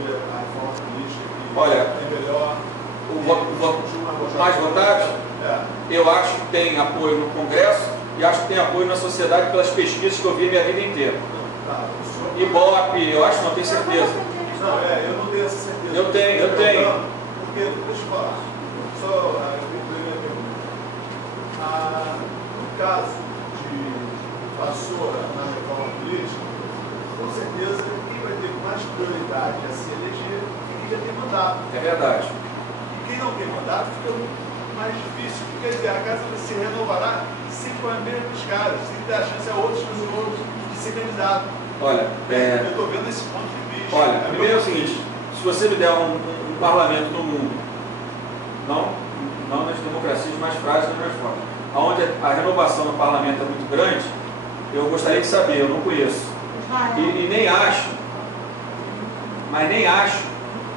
sobre a reforma política que olha, é melhor, o mais votado, eu acho que tem apoio no Congresso e acho que tem apoio na sociedade pelas pesquisas que eu vi a minha vida inteira. Ibope, eu acho, não tenho certeza. Não, eu não tenho essa certeza. Eu tenho. Porque, deixa eu falar, só a minha pergunta. No caso de vassoura na reforma política, com certeza quem vai ter mais prioridade a se eleger é quem já tem mandato. É verdade. E quem não tem mandato fica muito mais difícil, porque quer dizer, a casa se renovará sempre com as mesmas caras, sem dar chance a outras pessoas de ser candidato. Olha, eu estou vendo esse ponto de vista. Olha, primeiro é o seguinte, se você me der um parlamento no mundo, não nas democracias mais frágeis, mais fortes, onde a renovação no parlamento é muito grande, eu gostaria de saber, eu não conheço. E nem acho, mas nem acho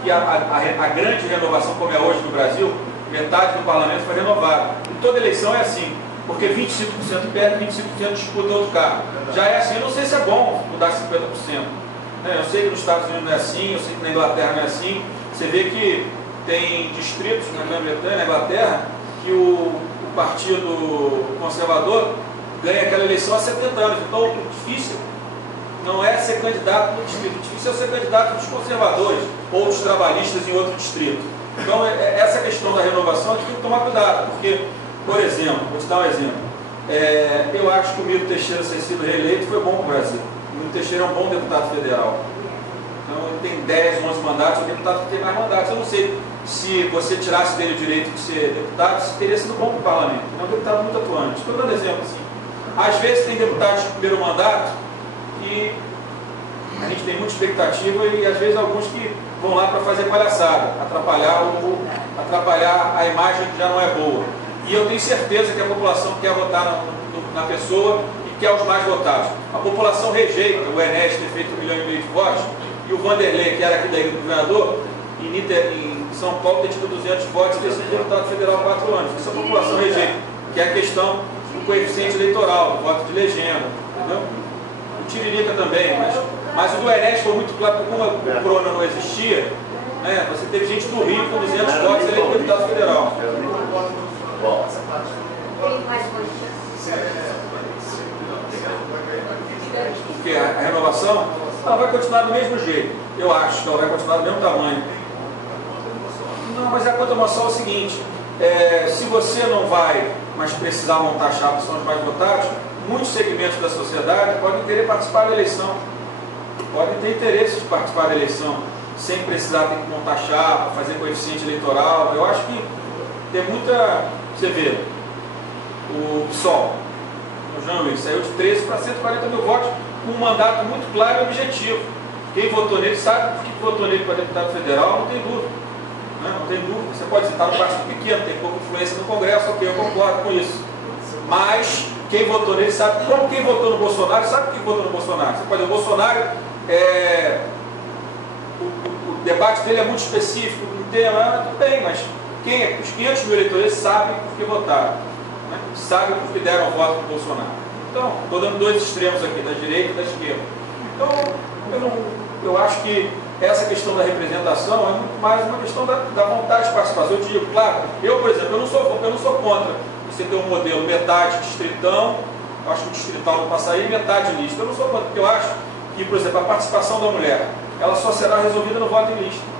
que a grande renovação como é hoje no Brasil, metade do parlamento foi renovada. E toda eleição é assim, porque 25% perde, 25% disputa outro cargo. Já é assim, eu não sei se é bom mudar 50%. Eu sei que nos Estados Unidos não é assim, eu sei que na Inglaterra não é assim. Você vê que tem distritos na Grã-Bretanha, na Inglaterra, que o Partido Conservador ganha aquela eleição há 70 anos. Então, o difícil não é ser candidato no distrito, o difícil é ser candidato dos conservadores ou dos trabalhistas em outro distrito. Então, essa questão da renovação a gente tem que tomar cuidado, porque, por exemplo, vou te dar um exemplo. Eu acho que o Miro Teixeira ser sido reeleito foi bom para o Brasil. O Miro Teixeira é um bom deputado federal. Então, ele tem 10, 11 mandatos, é o deputado que tem mais mandatos. Eu não sei se você tirasse dele o direito de ser deputado, se teria sido bom para o parlamento. É um deputado muito atuante. Estou dando exemplo assim. Às vezes tem deputados de primeiro mandato que a gente tem muita expectativa e às vezes alguns que vão lá para fazer palhaçada, atrapalhar a imagem que já não é boa. E eu tenho certeza que a população quer votar na pessoa e quer os mais votados. A população rejeita o Enéas ter feito 1,5 milhão de votos e o Vanderlei, que era aqui da ilha do governador, em São Paulo ter tido 200 votos e ter sido deputado federal há 4 anos. Isso a população rejeita, que é a questão do coeficiente eleitoral, do voto de legenda. Entendeu? O Tiririca também, mas o do Enéas foi muito claro, porque como o Corona não existia, né, você teve gente do Rio com 200 votos eleito deputado federal. Porque a renovação ela vai continuar do mesmo jeito. Eu acho que ela vai continuar do mesmo tamanho. Não, mas a conta-moção é o seguinte: se você não vai mais precisar montar chapa, são os mais votados, muitos segmentos da sociedade podem querer participar da eleição. Podem ter interesse de participar da eleição, sem precisar ter que montar chapa, fazer coeficiente eleitoral. Eu acho que tem muita. Você vê, o PSOL, o Jean Luiz, saiu de 13 para 140 mil votos, com um mandato muito claro e objetivo. Quem votou nele sabe por que votou nele para deputado federal, não tem dúvida. Não tem dúvida. Você pode citar um partido pequeno, tem pouca influência no Congresso, ok, eu concordo com isso. Mas quem votou nele sabe, como quem votou no Bolsonaro, sabe por que votou no Bolsonaro. Você pode dizer, o Bolsonaro, o debate dele é muito específico, não tem, tudo bem, mas os 500 mil eleitores sabem por que votaram, né? Sabem por que deram voto para o Bolsonaro. Então, estou dando dois extremos aqui, da direita e da esquerda. Então, eu acho que essa questão da representação é muito mais uma questão da vontade de participação. Eu digo, claro, eu, por exemplo, eu não sou contra você ter um modelo metade distritão, eu acho que o distrital não passa aí, metade lista. Eu não sou contra, porque eu acho que, por exemplo, a participação da mulher, ela só será resolvida no voto em lista.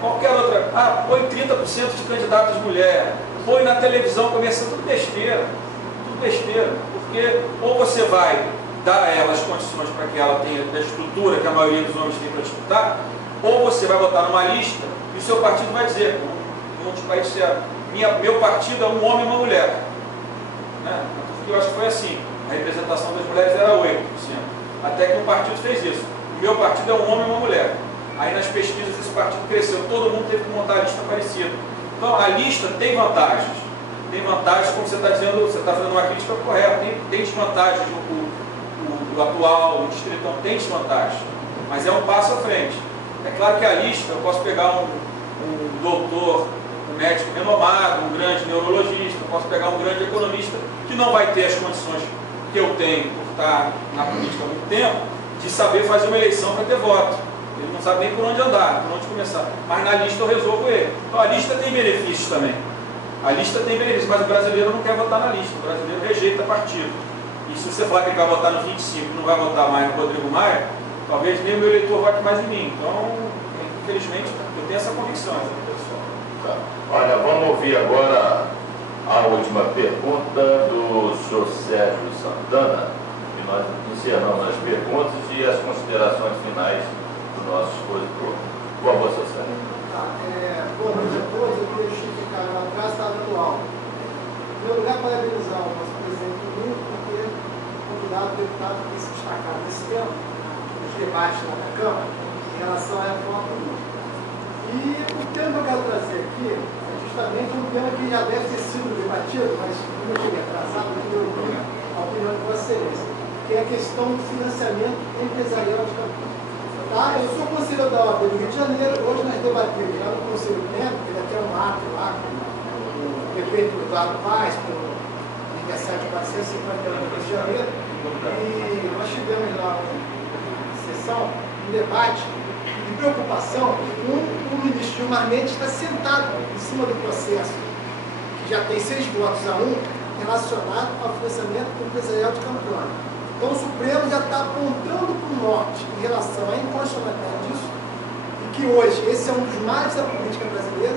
Qualquer outra, põe 30% de candidatos mulher, põe na televisão, começa tudo besteira, porque ou você vai dar a ela as condições para que ela tenha a estrutura que a maioria dos homens tem para disputar, ou você vai botar numa lista e o seu partido vai dizer, meu partido é um homem e uma mulher. Né? Eu acho que foi assim, a representação das mulheres era 8%, até que um partido fez isso. O meu partido é um homem e uma mulher. Aí nas pesquisas esse partido cresceu, todo mundo teve que montar a lista parecida. Então a lista tem vantagens. Tem vantagens, como você está dizendo, você está fazendo uma crítica correta, tem desvantagens. O atual, o distritão tem desvantagens, mas é um passo à frente. É claro que a lista, eu posso pegar um doutor, um médico renomado, um grande neurologista, eu posso pegar um grande economista que não vai ter as condições que eu tenho por estar na política há muito tempo, de saber fazer uma eleição para ter voto. Ele não não sabe nem por onde andar, por onde começar. Mas na lista eu resolvo ele. Então a lista tem benefícios também. A lista tem benefícios, mas o brasileiro não quer votar na lista. O brasileiro rejeita partido. E se você falar que ele vai votar no 25 e não vai votar mais no Rodrigo Maia, talvez nem o meu eleitor vote mais em mim. Então, infelizmente, eu tenho essa convicção, pessoal. Tá. Olha, vamos ouvir agora a última pergunta do senhor Sérgio Santana, e nós encerramos as perguntas e as considerações finais do nosso expositor. Por favor, senhor Sérgio. Boa noite a todos, eu queria justificar a atraso está dando aula. Em primeiro lugar, parabenizar o nosso presidente do mundo por ter convidado o deputado que se destacar nesse tema, nos debates lá na Câmara, em relação à reforma política. E o tema que eu quero trazer aqui é justamente um tema que já deve ter sido debatido, mas como eu cheguei atrasado, eu queria ouvir a opinião de Vossa Excelência, que é a questão do financiamento empresarial de campanha. Tá? Eu sou conselheiro da OAB do Rio de Janeiro, hoje nós debatemos lá no Conselho Pleno, que daqui é um ato lá com o prefeito Eduardo Paz, pelo aniversário de 450 anos do Rio de Janeiro, e nós tivemos lá uma sessão, um debate de preocupação com o ministro Gilmar Mendes está sentado em cima do processo, que já tem 6 votos a 1, relacionado ao financiamento empresarial de campanha. Então o Supremo já está apontando para o norte em relação à inconstitucionalidade disso, e que hoje esse é um dos males da política brasileira,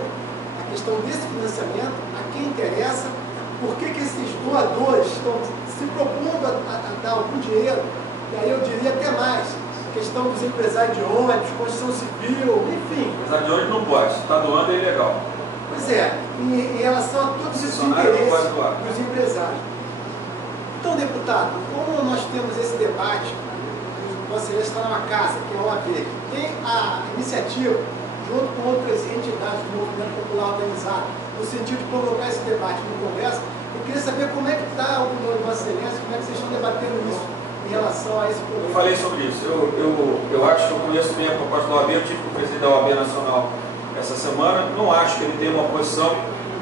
a questão desse financiamento, a quem interessa, por que esses doadores estão se propondo a dar algum dinheiro, e aí eu diria até mais, a questão dos empresários de ônibus, construção civil, enfim. Empresário de ônibus não pode, se está doando é ilegal. Pois é, em relação a todos esses interesses dos empresários. Então, deputado, como nós temos esse debate, Vossa Excelência está numa casa, que é a OAB, que tem a iniciativa, junto com outras entidades do movimento popular organizado, no sentido de colocar esse debate no Congresso, eu queria saber como é que está a opinião de Vossa Excelência, como é que vocês estão debatendo isso em relação a esse problema. Eu falei sobre isso. Eu acho que eu conheço bem a proposta da OAB, eu tive com o presidente da OAB Nacional essa semana, não acho que ele tenha uma posição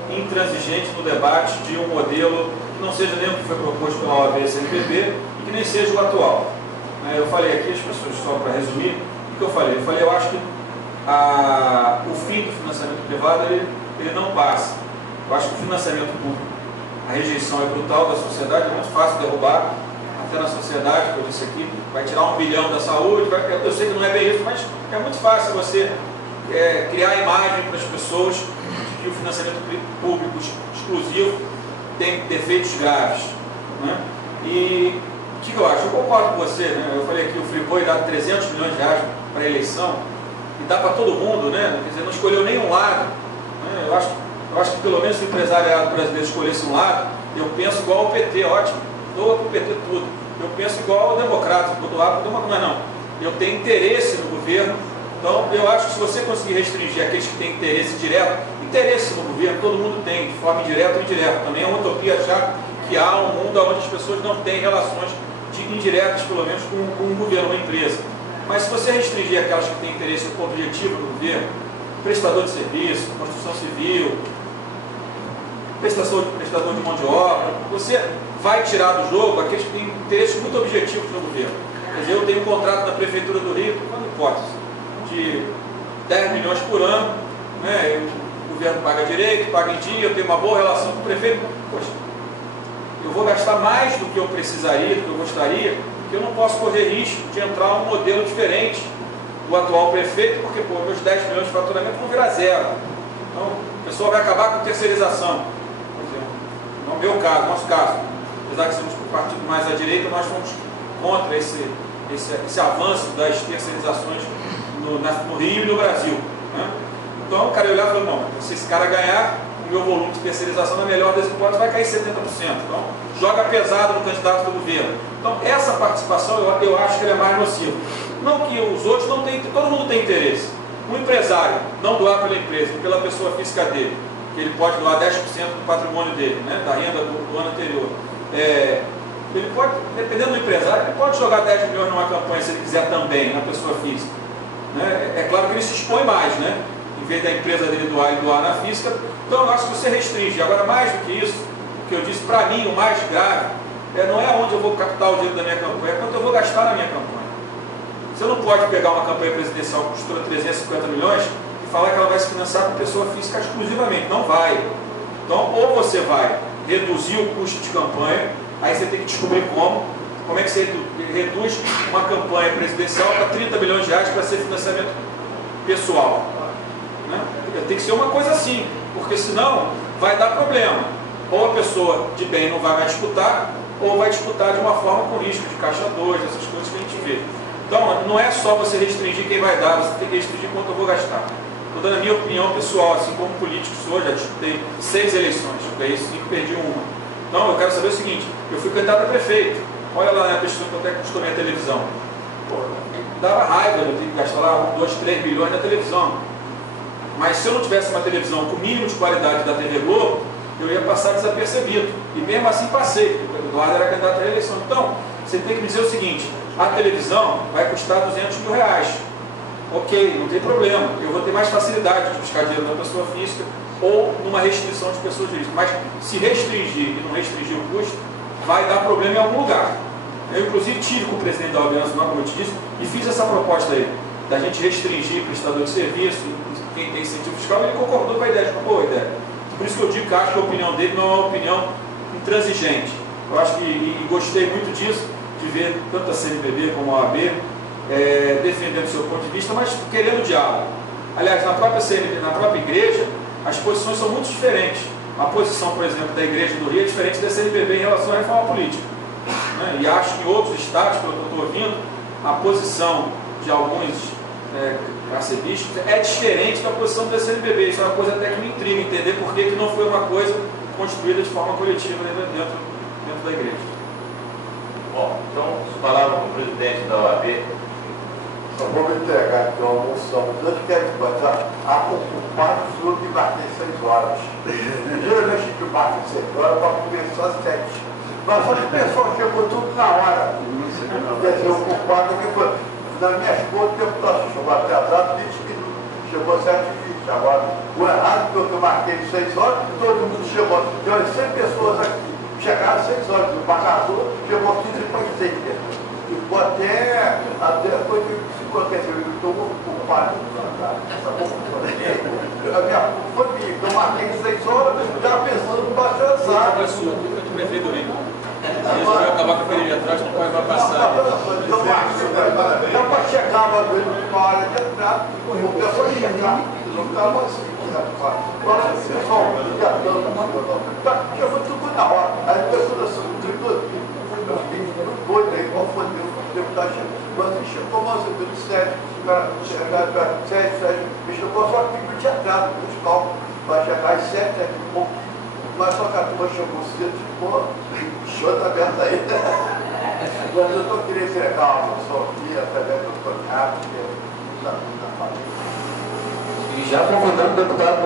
intransigente no debate de um modelo que não seja nem o que foi proposto pela OAB e CNPB e que nem seja o atual. Eu falei aqui, as pessoas, só para resumir, o que eu falei? Eu acho que o fim do financiamento privado ele não passa. Eu acho que o financiamento público, a rejeição é brutal da sociedade, é muito fácil derrubar, até na sociedade, como eu disse aqui, vai tirar 1 bilhão da saúde, eu sei que não é bem isso, mas é muito fácil você criar a imagem para as pessoas de que o financiamento público exclusivo tem defeitos graves. Né? E o que eu acho? Eu concordo com você, né? Eu falei aqui, o Friboi dá 300 milhões de reais para a eleição, e dá para todo mundo, né? Quer dizer, não escolheu nenhum lado. Né? Eu acho que pelo menos se o empresariado brasileiro escolhesse um lado, eu penso igual ao PT, ótimo, doa para o PT tudo. Eu penso igual ao democrata, vou doar para o democrata, mas não. Eu tenho interesse no governo. Então, eu acho que se você conseguir restringir aqueles que têm interesse direto, interesse no governo, todo mundo tem, de forma indireta ou indireta. Também é uma utopia achar que há um mundo onde as pessoas não têm relações indiretas, pelo menos, com um governo, uma empresa. Mas se você restringir aquelas que têm interesse objetivo no governo, prestador de serviço, construção civil, prestador de mão de obra, você vai tirar do jogo aqueles que têm interesses muito objetivos no governo. Quer dizer, eu tenho um contrato na Prefeitura do Rio, quando hipótese, de 10 milhões por ano, né? O governo paga direito, paga em dia, eu tenho uma boa relação com o prefeito. Poxa, eu vou gastar mais do que eu precisaria, do que eu gostaria, porque eu não posso correr risco de entrar um modelo diferente do atual prefeito, porque meus 10 milhões de faturamento vão virar zero. Então, o pessoal vai acabar com terceirização. Por exemplo, no meu caso, nosso caso, apesar que somos um partido mais à direita, nós fomos contra esse avanço das terceirizações no Rio e no Brasil. Né? Então, o cara olhar e falou, não, se esse cara ganhar, o meu volume de terceirização, na melhor das hipóteses, vai cair 70%. Então, joga pesado no candidato do governo. Então, essa participação, eu acho que ela é mais nociva. Não que os outros não tenham, todo mundo tem interesse. Um empresário não doar pela empresa, pela pessoa física dele, que ele pode doar 10% do patrimônio dele, né, da renda do ano anterior. Ele pode, dependendo do empresário, ele pode jogar 10 milhões numa campanha, se ele quiser também, na pessoa física. Né? É claro que ele se expõe mais, né? Em vez da empresa dele doar, ele doar na física. Então, eu acho que você restringe. Agora, mais do que isso, o que eu disse, para mim, o mais grave, não é onde eu vou captar o dinheiro da minha campanha, é quanto eu vou gastar na minha campanha. Você não pode pegar uma campanha presidencial que custou 350 milhões e falar que ela vai se financiar com pessoa física exclusivamente. Não vai. Então, ou você vai reduzir o custo de campanha, aí você tem que descobrir como é que você reduz uma campanha presidencial para 30 milhões de reais para ser financiamento pessoal. Né? Tem que ser uma coisa assim, porque senão vai dar problema. Ou a pessoa de bem não vai mais disputar, ou vai disputar de uma forma com risco de caixa 2, essas coisas que a gente vê. Então, não é só você restringir quem vai dar, você tem que restringir quanto eu vou gastar. Estou dando a minha opinião pessoal, assim como político sou, já disputei 6 eleições, ganhei 5 e perdi uma. Então, eu quero saber o seguinte, eu fui candidato a prefeito, olha lá na pesquisa quanto é que custou minha televisão. Pô, dava raiva, eu tenho que gastar lá 2, 3 bilhões na televisão. Mas se eu não tivesse uma televisão com o mínimo de qualidade da TV Globo, eu ia passar desapercebido. E mesmo assim passei, porque o Eduardo era candidato à reeleição. Então, você tem que me dizer o seguinte, a televisão vai custar 200 mil reais. Ok, não tem problema. Eu vou ter mais facilidade de buscar dinheiro na pessoa física ou numa restrição de pessoas jurídicas. Mas se restringir e não restringir o custo, vai dar problema em algum lugar. Eu, inclusive, tive com o presidente da OAB, como eu te disse, e fiz essa proposta aí, da gente restringir prestador de serviço, quem tem incentivo fiscal, ele concordou com a ideia, uma boa ideia. Por isso que eu digo que acho que a opinião dele não é uma opinião intransigente. Eu acho que, e gostei muito disso, de ver tanto a CNBB como a OAB defendendo o seu ponto de vista, mas querendo diálogo. Aliás, na própria CNBB, na própria igreja, as posições são muito diferentes. A posição, por exemplo, da Igreja do Rio é diferente da CNBB em relação à reforma política. Né? E acho que em outros estados, pelo que eu estou ouvindo, a posição de alguns arcebispos é diferente da posição da CNBB. Isso é uma coisa até que me intriga, entender por que não foi uma coisa construída de forma coletiva dentro da igreja. Bom, então, palavras com o presidente da OAB. Só vou me entregar aqui uma moção. Eu quero botar a ocupar o senhor que bater 6 horas. Geralmente que bate 6 horas para começar às 7. Mas só que o pessoal chegou tudo na hora. Quer dizer, ocupado que foi. Na minha esposa, o deputado chegou atrasado 20 minutos. Chegou 7h20. Agora, o errado, porque eu marquei 6 horas, todo mundo chegou. Tem 100 pessoas aqui. Chegaram 6 horas. O pagador chegou 15h30. Ficou até foi que ficou, quer dizer, eu estou ocupado. A minha foi minha, eu marquei 6 horas, já pensando no baixo azar. É sua, eu te prefiro do Rio. Se vai acabar com a perimetral, não vai passar. Eu marquei, já para chegar uma hora de entrada, o pessoal chegar, não estava assim. Agora, o pessoal, chegou tudo na hora. Aí a pessoa assim, foi daí, qual foi o deputado chegou? Quando ele chegou, mais ou menos 7, ele chegou só que não tinha entrado nos cálculos, vai chegar às 7, um pouquinho, mas só que a turma chegou cedo, ficou chota aberta aí. Mas eu estou querendo entregar uma pessoa aqui, através do contrato, da família. E já convidando o deputado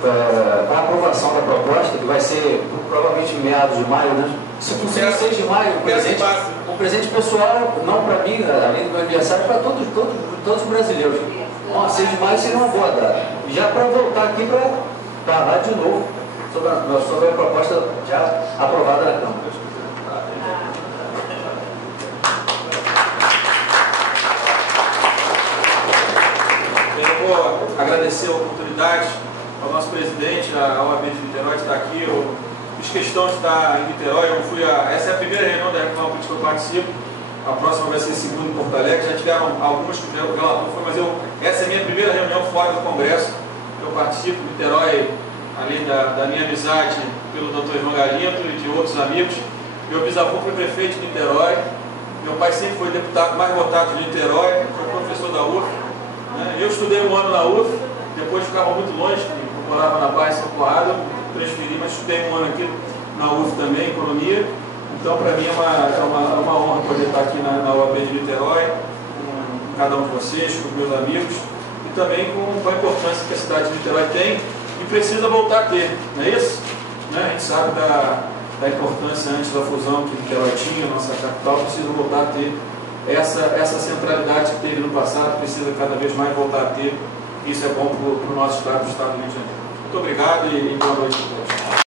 para a aprovação da proposta, que vai ser provavelmente em meados de maio, né? Se possível, 6 de maio, um presente pessoal, não para mim, além do meu aniversário, para todos os brasileiros. Bom, 6 de maio seria uma boa data. E já para voltar aqui para falar de novo sobre a proposta já aprovada na Câmara. Eu vou agradecer a oportunidade ao nosso presidente, a OAB de Niterói, de estar aqui. Eu fiz questão de estar em Niterói. Essa é a primeira reunião da Reforma Política que eu participo. A próxima vai ser segunda em Porto Alegre. Já tiveram algumas que o relator foi, mas essa é a minha primeira reunião fora do Congresso. Eu participo em Niterói, além da minha amizade pelo Dr. João Galindo e de outros amigos. Meu bisavô foi prefeito de Niterói. Meu pai sempre foi deputado mais votado de Niterói, foi professor da UF. Eu estudei um ano na UF, depois ficava muito longe, eu morava na Barra de São Conrado, eu transferi, mas estudei um ano aqui na UF também, Economia. Então, para mim, é uma honra poder estar aqui na OAB de Niterói, com cada um de vocês, com os meus amigos, e também com a importância que a cidade de Niterói tem e precisa voltar a ter, não é isso? A gente sabe da importância antes da fusão que Niterói tinha, nossa capital, precisa voltar a ter essa centralidade que teve no passado, precisa cada vez mais voltar a ter. Isso é bom para o nosso estado, do estado do Rio de Janeiro. Muito obrigado e boa noite.